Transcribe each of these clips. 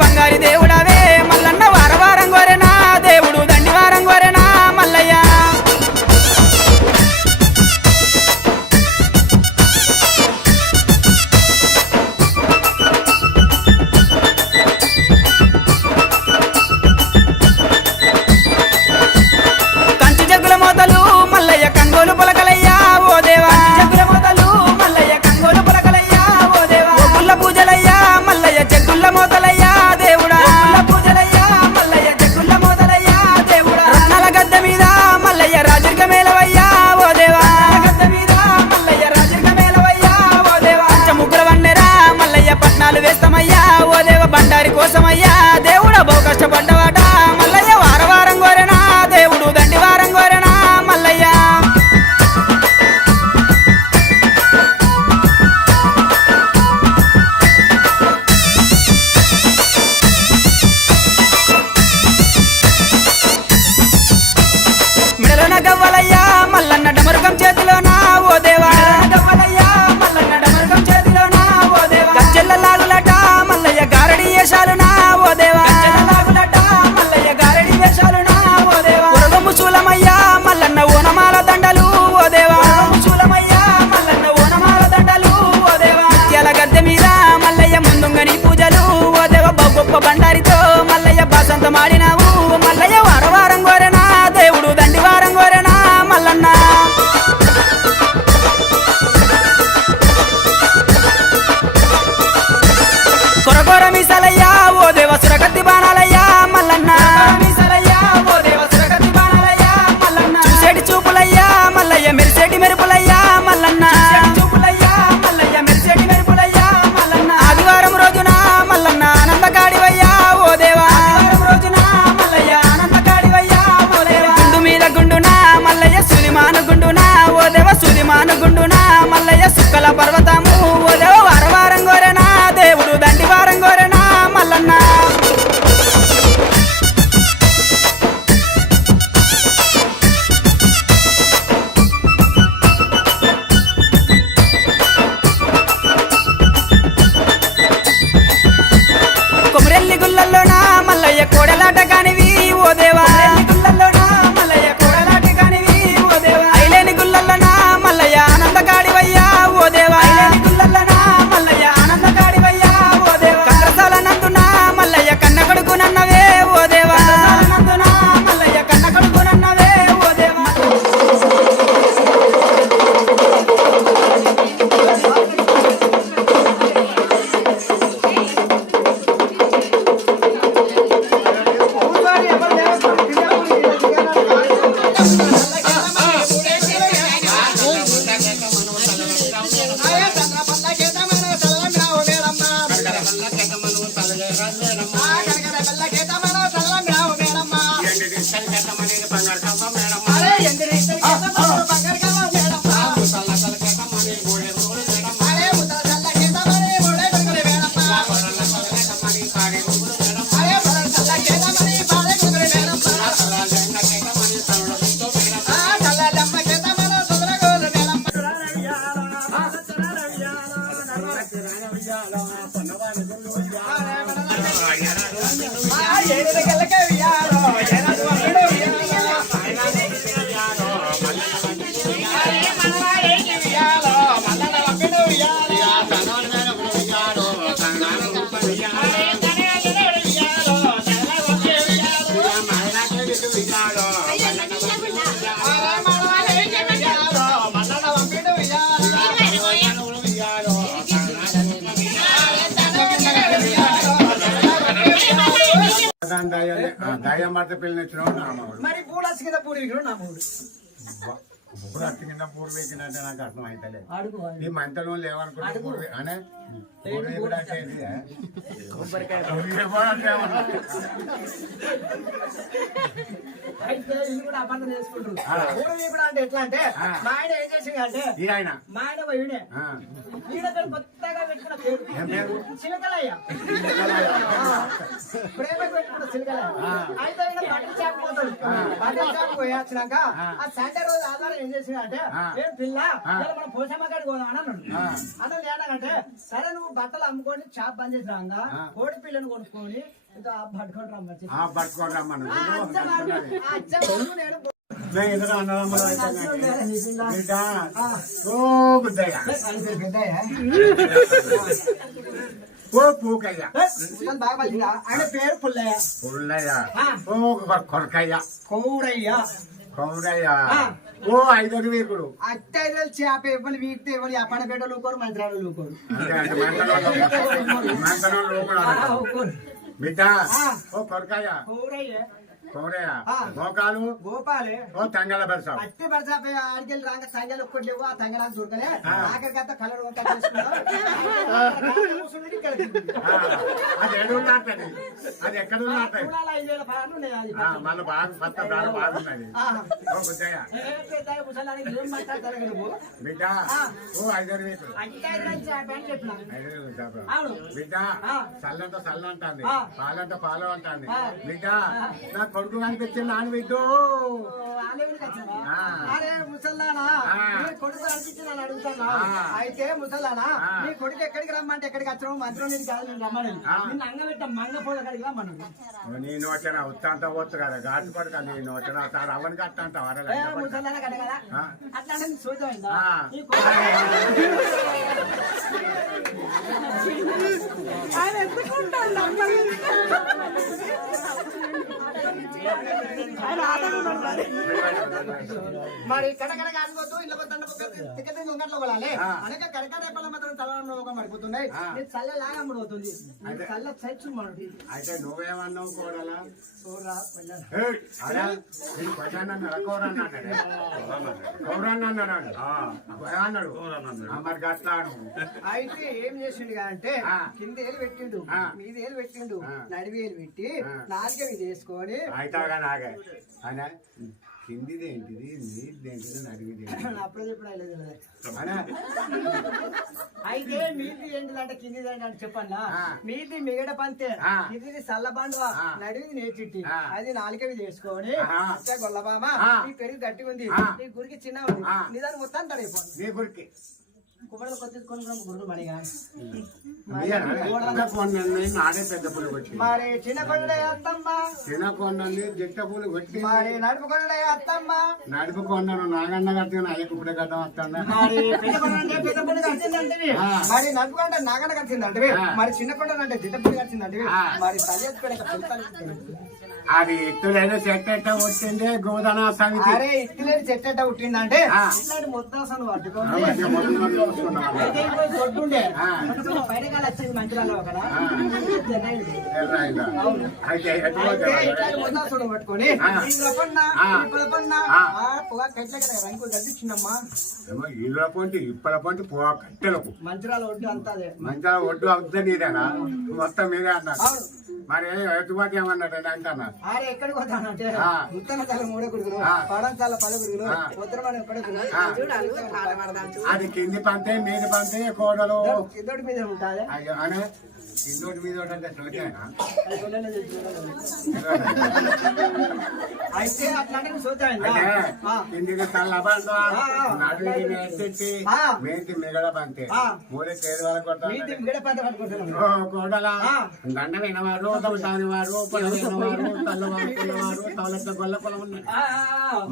బంగారి దేవుడవే మల్లన్న వారవారం గోరెనా దేవుడు దండివారం గోరెనా మల్లయ్య కంచు జగ్గుల మోతలు మల్లయ్య కంగోలు పలకలయ్యా ఓ దేవా జగ్గుల మోతలు మల్లయ్య కంగోలు పలకలయ్యా ఓ దేవా గుల్ల పూజలయ్యా మల్లయ్య జగ్గుల మోతలయ్యా దేవుడా పూజలయ్యా మల్లయ్య జగ్గుల మోతలయ్యా దేవుడా రత్నాల గద్ద మీద మల్లయ్య రాజరిక మేలవయ్యా ఓ దేవా గద్ద మీద మల్లయ్య రాజరిక మేలవయ్యా ఓ దేవా ముగ్గుల వన్నెరా మల్లయ్య పట్నాలు వేస్తామయ్యా ఓ దేవ బండారి కోసమయ్యా దేవుడా బహు కష్టపడ్డవాట మల్లయ్య వారవారం గోరెనా దేవుడు దండివారం గోరెనా మల్లయ్య మెడలోన గవ్వలయ్యా మల్లన్న డమరుగం చేతిలోనా ఓ దేవా గవ్వలయ్యా మల్లన్న డమరుగం చేతిలోనా ఓ దేవా గజ్జెల్ల లాగులట మల్లయ్య గారడి వేషాలునా ఓ దేవా లాగులట మల్లయ్య గారడి వేషాలునా ఓ దేవా ఉరగము శూలమయ్యా మల్లన్న ఓనమాల దండలు ఓ దేవా శూలమయ్యా మల్లన్న ఓనమాల దండలు ఓ దేవా ముత్యాల గద్దె మీద మల్లయ్య ముందుంగని పూజలు ఓ దేవ గొప్ప బండారితో మల్లయ్య బాసంత మాడినావు మల్లయ్య వారవారం గోరెనా దేవుడు దండివారం గోరెనా మల్లన్న కొరకొర మీసలయ్యా ఓ దేవ సురగతి బాణాలయ్యా మల్లన్న మీసలయ్యా ఓ దేవ సురగతి బాణాలయ్యా మల్లన్న చూసేటి చూపులయ్యా మల్లయ్య మెరిసేటి మెరుపులయ్యా మల్లన్న చూపులయ్యా మల్లయ్య మెరిసేటి మెరుపులయ్యా మల్లన్న ఆదివారం రోజున మల్లన్న ఆనందగాడివయ్యా ఓ దేవా ఆదివారం రోజున మల్లయ్య ఆనందగాడివయ్యా ఓ దేవా గుండు మీద గుండునా మల్లయ్య సులిమాను గుండునా ఓ దేవ సులిమాను గుండునా మల్లయ్య సుక్కల పర్వతము ఓ దేవ వారవారం గోరెనా దేవుడు దండివారం గోరెనా మల్లన్న కొమరెల్లి గుల్లల్లోనా మల్లయ్య కోడలాట కానివి ఓ దేవా గుల్లల్లోనా మల్లయ్య కోడలాట కానివి ఓ దేవా ఐలేని గుల్లల్లోనా మల్లయ్య ఆనందగాడివయ్యా ఓ దేవా ఐలేని గుల్లల్లోనా మల్లయ్య ఆనందగాడివయ్యా ఓ దేవా కండ్రసాల నందునా మల్లయ్య కన్న కొడుకునన్నవే ఓ దేవా నందునా మల్లయ్య కన్న కొడుకునన్నవే ఓ దేవా దయ్యం పడితే పిల్లలు ఇచ్చినాడు నా మగుడు మరి పూలసి కింద పూరి నా మూడు పూలు అత్తి కింద పూలు వేసినట్టే నాకు అర్థం అవుతలేదు ఈ మంటలు లేవనుకుంటే పూర్వీ అనే పూర్వీ కూడా అంటే అయితే ఇల్లు కూడా అబద్ధం చేసుకుంటారు ఊరు వీపుడు అంటే ఎట్లా అంటే మా ఆయన ఏం చేసింది అంటే ఈ ఆయన మా ఆయన పోయినే ఈయన పేరు కొత్తగా పెట్టుకున్న పేరు ఏం పేరు? చిలకలయ్య ప్రేమకు పెట్టుకున్న చిలకలయ్య అయితే ఈయన బట్టల షాప్ పోతాడు బట్టల షాప్ పోయి వచ్చినాక ఆ సండే రోజు ఆధారం ఏం చేసింది అంటే ఏం పిల్ల ఇవాళ మనం పోషమ్మ కాడికి పోదాం అని అన్నాడు అన్నది ఏనంటే సరే నువ్వు బట్టలు అమ్ముకొని షాప్ బంద్ చేసి రాగా కోడి పిల్లని కొనుక్కొని ఇంకా పట్టుకొని రమ్మని పట్టుకోండి రమ్మను నేను మేము ఎదురు అన్నదమ్ములు బిడ్డ ఓ బుద్ధయ్య ఓ పూకయ్య బాగా పలికిందా? ఆయన పేరు పుల్లయ్య పుల్లయ్య ఓ కొరకయ్య కౌరయ్య కౌరయ్య ఓ 5 వీకుడు అట్టైదు చేప ఇవ్వని వీక్తే ఇవ్వని అప్పడపేట లూకోరు మంత్రాలు లూకోరు బిడ్డ ఓ కొరకాయ కౌరయ్య కౌరయ్య మోకాలు గోపాలే ఓ తంగల బెరసావు అట్టి బరసాపే ఆడికెళ్ళి రాక తంగలు ఒక్కటి లేవు ఆ తంగడానికి దొరకలే ఆఖరికంతా కలర్ అది ఎక్కడ ఉన్నది అది ఎక్కడ ఉన్నది మళ్ళీ బాగా కొత్త ప్రాణం బాగున్నది ఓ బుద్ధయ్య బిడ్డ ఓ 5 వీకుడు 5 బిడ్డ చల్లంట చల్ల అంటుంది పాలంట పాలు అంటుంది బిడ్డ నా కొడుకు కనిపించింది నాన్న బిడ్డు ముసల్లానా కొడుకు అనిపించింది అడుగుతానా అయితే ముసల్లానా నీ కొడుకు ఎక్కడికి రమ్మంటే ఎక్కడికి వచ్చినావు మంత్రం నేను కాదు నేను రమ్మని నిన్ను అంగబెట్ట మంగపోల కాడికి రమ్మను నీ నోచన ఉత్తాంత పోవచ్చు కదా ఘాటు కొడుక నీ నోచన సార్ అవన్నీ కట్టంట ముసల్లానా కట్ట కదా అట్లా చూద్దాం ఆయన ఎందుకుంటాడు మరి కడకడ కాకపోతూ ఇళ్ళ టికెట్ ఉంగట్లో కొడాలి అనక కడక రేపల మాత్రం తల మరిపోతున్నాయి చల్లలాగా అమ్ముడుపోతుంది చల్ల చచ్చు మనకి అయితే నువ్వేమన్నావు కోడలా చూడరా అయితే ఏం చేసిండు అంటే కింద ఏలు పెట్టిండు మీద ఏలు పెట్టిండు నడివి ఏలు పెట్టి నాలుగవి చేసుకొని కిందిది ఏంటిది నీది ఏంటిది నడివిది అప్పుడు చెప్పిన అయితే మీది ఏంటిదంటే కిందిది అంటే చెప్పన్నా మీది మిగడ పంతే ఇది సల్లబండు నడివిది నేర్చిట్టి అది నాలుగవి చేసుకొని గొల్లబామ నీ పెరుగు గట్టి ఉంది నీ గురికి చిన్న ఉంది నిదాన్ని మొత్తం తడిపోతుంది నీ గురికి కుప్పడలు కొద్దికొని గురుడు మడిగా నాడే పెద్ద పూలు కొట్టి మరి చిన్న కొండ అత్తమ్మ చిన్న కొండని జిట్ట పూలు కొట్టి మరి నడుపు కొండ అత్తమ్మ నడుపు కొండను నాగన్న కట్టిన అయ్యకు ఇప్పుడు కట్టం వస్తుందా మరి పెద్ద కొండ కట్టిందంటే మరి నడుపు కొండ నాగన్న కట్టిందంటే మరి చిన్న కొండ అంటే జిట్ట పూలు కట్టిందంటే మరి అది ఎత్తులేదో చెట్ట వచ్చింది గోదాన సమితి అరే ఎత్తులేని చెట్ట పుట్టిందంటే ఇట్లాంటి మొత్తం పట్టుకోండి దొడ్డుండే పైనకాలు వచ్చింది మంచిరాలో అక్కడ మొత్తం పట్టుకొని పొగ కట్టెల రంగు కట్టించిందమ్మా ఇళ్ళ పొంటి ఇప్పల పొంటి పొగ కట్టెలకు మంచిరాల ఒడ్డు అంతా మంచిరాల ఒడ్డు అవుతుంది నీదేనా మొత్తం మీదే అన్నారు మరి ఎటుబాటు ఏమన్నాడు అంటున్నా అరే ఎక్కడికి పోతానంటే ఉత్తర తల మూడ కుడుకులు పడం తల పద కుడుకులు ఉత్తరమైన అది కింది పంతే మీది పంతే కోడలు కిందోటి మీద ఉంటుంది అయ్యో అనే కిందోటి మీద అంటే అయితే అట్లాంటి చూద్దాం కిందికి తల్లబండు నడువి నేర్చి మేతి మిగడ పంతే మూడే చేరు వాళ్ళ కోడల దండ వినవారు తమివారు పొలం వినవారు తల్లవారు పిల్లవారు తవలెత్త గొల్ల పొలం ఉన్నాయి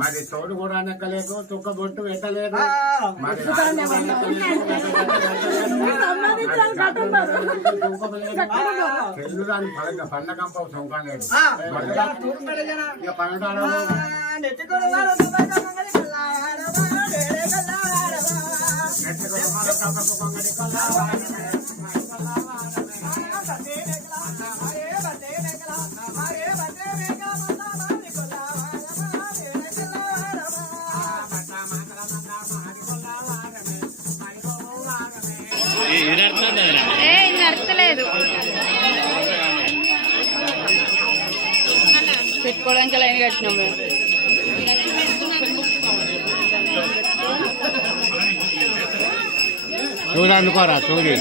మరి తోడు కూడా నెక్కలేదు తుక్క బొట్టు పెట్టలేదు మరి తెల్లు దాని పండ కంప సొంకం లేదు ఇక పండుగ నడతలేదు పెట్టుకోవడానికి లైన్ కట్టినాం మేము చూడు అందుకోరా చూడి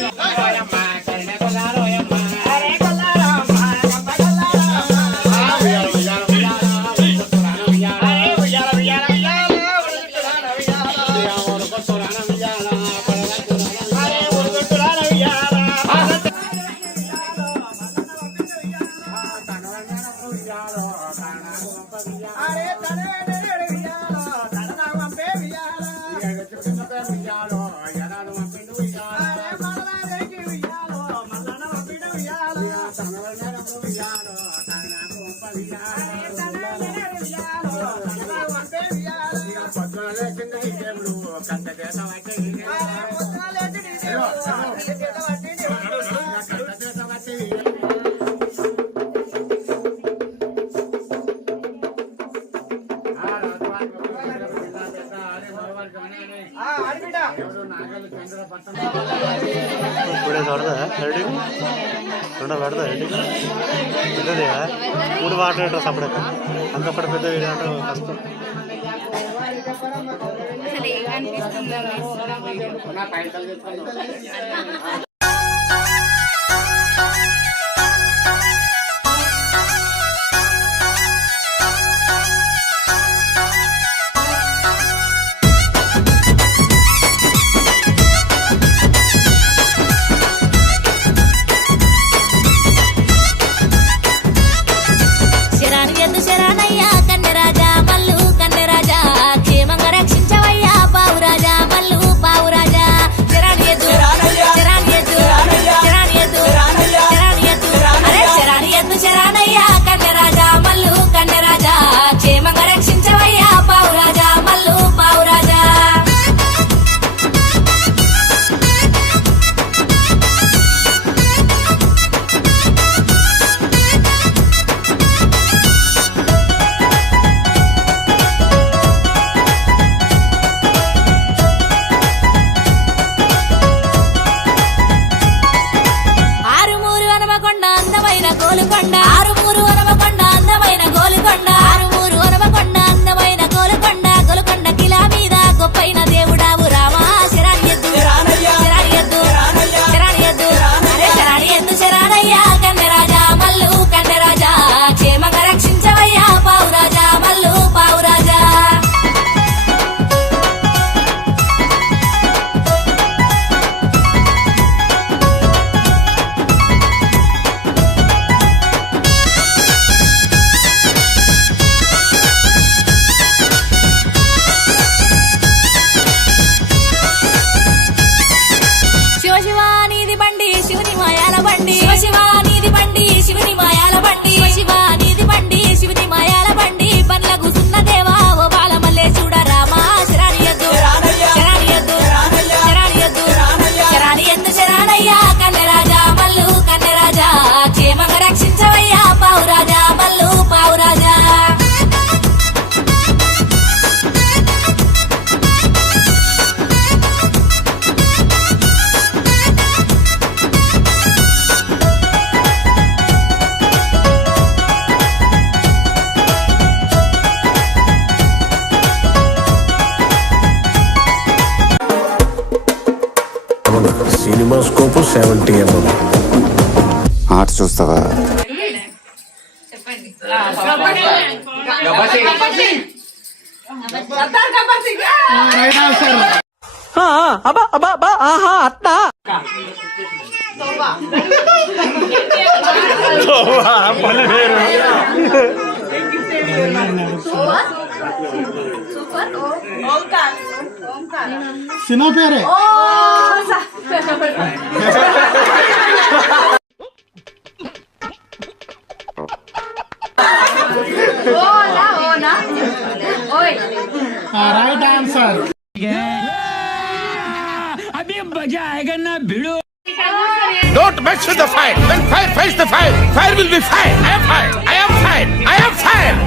ఇప్పుడే పడదా రెడీ రెండో పడదా రెడీ పెద్దదిగా మూడు వాటర్ లీటర్స్ అప్పుడే అంతప్పుడు పెద్దది అంటే కష్టం సినిమా స్కోప్ 70mm ఆర్ట్స్ చూస్తావా సినిమా పేరే రైట్ ఆన్సర్ अभी मजा आएगा ना भिड़ो Don't mess with the fire. When fire fights the fire, fire will be fire. I am fire. I am fire. I am fire.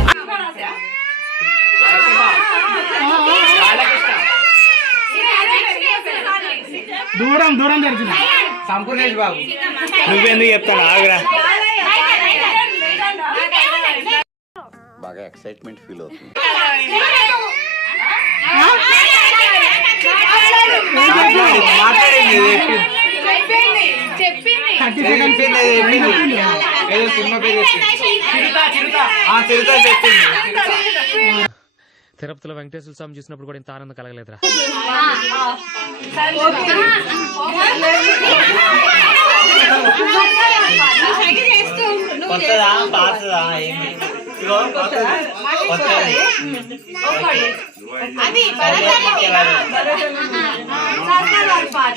దూరం దూరం జరిగింది సంపూర్ణేష్ బాబు నువ్వెందుకు చెప్తాను ఆగురా బాగా ఎక్సైట్మెంట్ ఫీల్ అవుతుంది తిరుపతిలో వెంకటేశ్వర స్వామి చూసినప్పుడు కూడా ఇంత ఆనందం కలగలేదురా.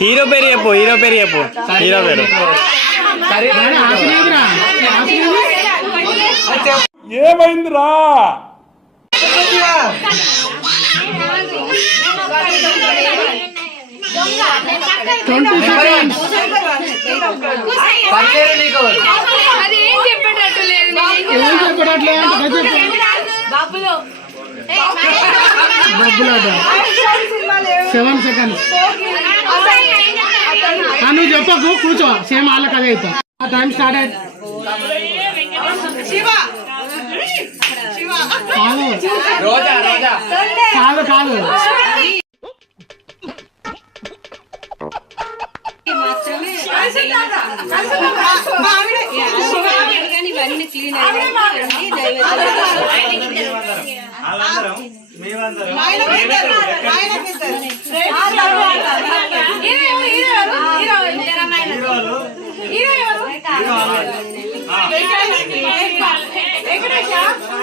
హీరో పేరు చెప్పు, హీరో పేరు చెప్పు, హీరో పేరు. ఏమైందిరా? అదేం చెప్పేటట్టు లేదు. 7 seconds. నువ్వు చెప్పకు, కూర్చో, సేమ్ వాళ్ళకి అదే అవుతా. టైం స్టార్ట్ అయింది. కాదు కాదు ఇవన్నీ క్లీన్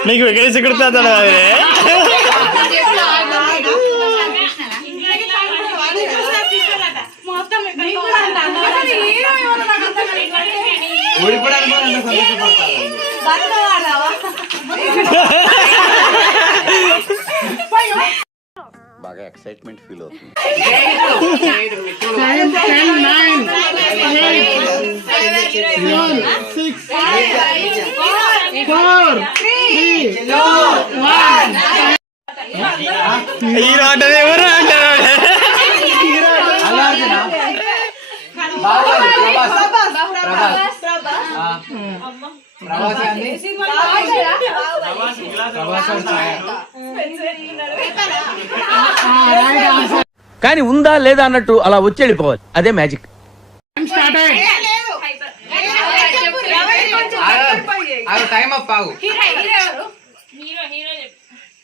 నీకు వెంకటేశ్వర కుడుతాడు బాగా ఎక్సైట్మెంట్ ఫీల్ అవుతుంది. 10, 9, 8, 7, 6, 4, 3, 2, 1. హీరో అంటే ఎవరు అంటారు? కానీ ఉందా లేదా అన్నట్టు అలా వచ్చి వెళ్ళిపోవాలి, అదే మ్యాజిక్.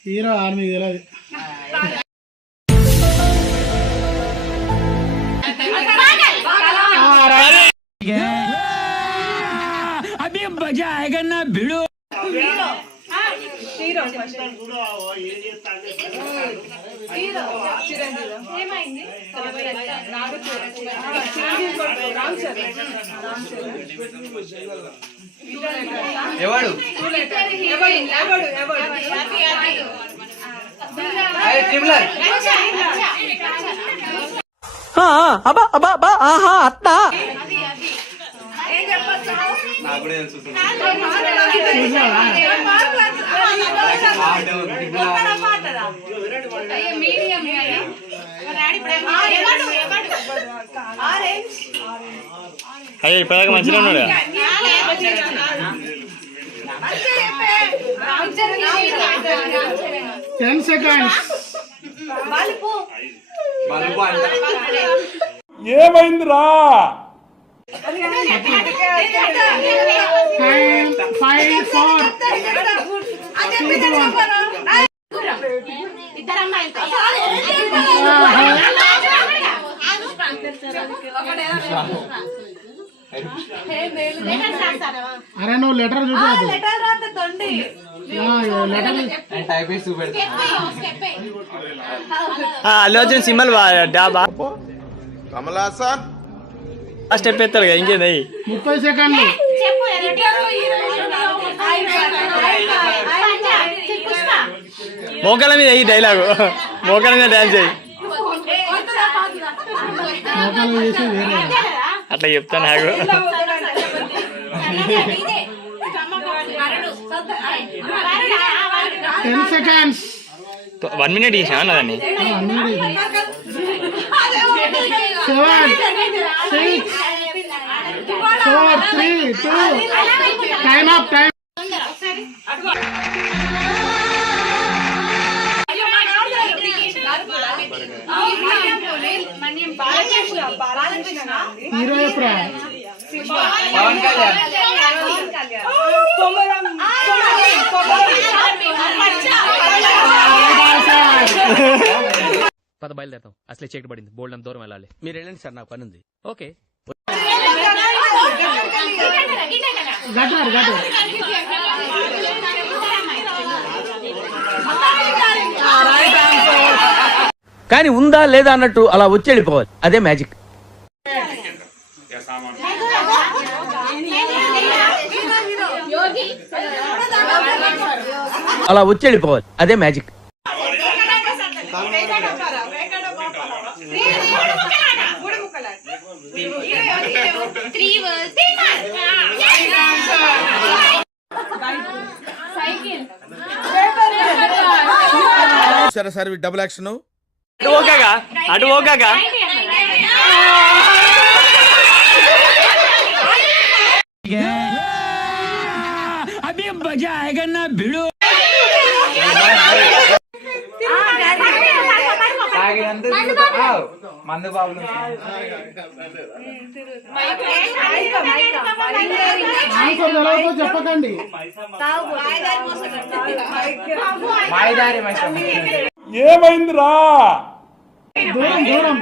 హీరో ఆర్మీ తెలియదు. అభి మజా ఆయేగా నా భిడో. ఎవడు అబ్బా అబ్బా అబ్బా ఆహా అత్తా. అయ్యో ఇప్పటిదాకా మంచిగా ఉన్నాడు. 10 seconds. ఏమైందిరా? 5, 4, 3, 2, 1. అరే నువ్వు లెటర్ చూడదు. అల్లు అర్జున్ సినిమాలు డాబా కమలాసన్ స్టెప్ ఎత్తాడు కదా, ఇంకేంది. 30 seconds. మోకాల మీద ఈ డైలాగు, మోకాల మీద డాన్స్ చేయి. అట్లా చెప్తాను నాకు. 10 seconds. 1 minute చేసా అన్నదాన్ని. 7, 6, 4, 3, 2. Time up, time. హీరో ఎప్పుడా పద బయలుదేరుతాం. అసలే చీకటి పడింది, బోల్డ్ అంత దూరం వెళ్ళాలి. మీరు వెళ్ళండి సార్, నాకు పని ఉంది. ఓకే. కానీ ఉందా లేదా అన్నట్టు అలా వచ్చి వెళ్ళిపోవాలి, అదే మ్యాజిక్. అలా వచ్చి వెళ్ళిపోవాలి, అదే మ్యాజిక్. సరే సరే డబుల్ యాక్షన్. అటు ఓకేగా మందు బాబులు చెప్పకండి. ఏమైందిరా? దూరం దూరం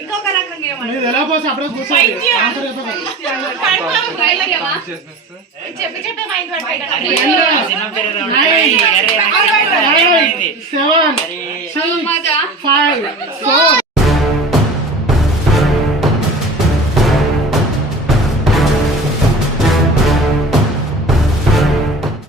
ఇంకొక రకంగా మీరు ఎలా పోసి అప్పుడే కూర్చోండి. చెప్పి చెప్పి మైండ్ 9 7 6 5 4